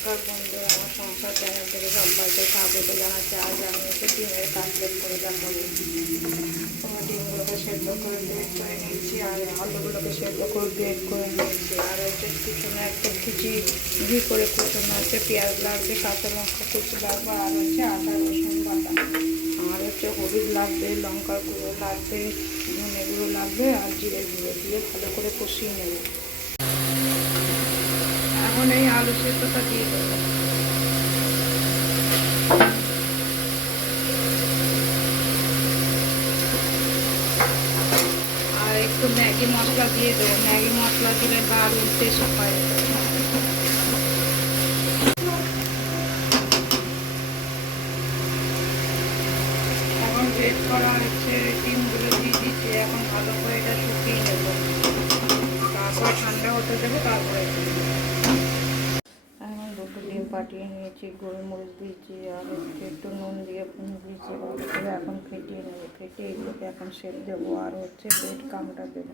নমস্কার বন্ধুরা, আমার সংসার চ্যানেল থেকে সবাইকে স্বাগত জানাচ্ছি। আজ আমি একটু ডিমের কাটলেট করে দেখাবো। তোমার ডিমগুলোকে সেদ্ধ করে গ্রেড করে নিয়েছি, আর আলুগুলোকে সেদ্ধ করে গ্রেড করে নিয়েছি। আর হচ্ছে কুচনো একদম ঘি করে কুচনো হচ্ছে পেঁয়াজ লাগবে, কাঁচা লঙ্কা কুচি লাগবে, আর হচ্ছে আদা রসুন বাটা, আর হচ্ছে হলুদ লাগবে, লঙ্কার গুঁড়ো লাগবে, ধনে গুঁড়ো লাগবে, আর জিরে গুঁড়ো দিয়ে ভালো করে কষিয়ে নেব। এখন এই আলু সেদ্ধটা দিয়ে দেবো। আর একটু ম্যাগি মশলা দিয়ে দেবো। ম্যাগি মশলা দিলে দারুণ টেস্ট হয়। এখন গ্রেট করা হচ্ছে ডিমগুলো দিয়ে দিচ্ছি। এখন ভালো করে এটা শুকিয়ে নেব, তারপর ঠান্ডা হতে দেবো, তারপরে এখন দুটো ডিম পাঠিয়ে নিয়েছি, গোলমরিচ দিয়েছি, আর একটু নুন দিয়ে দিয়েছি ভালো করে। এখন ফেটিয়ে নেবো, ফেটিয়ে এগুলোকে এখন সেদ্ধ দেবো, আর হচ্ছে ব্রেড কামটা দেবো।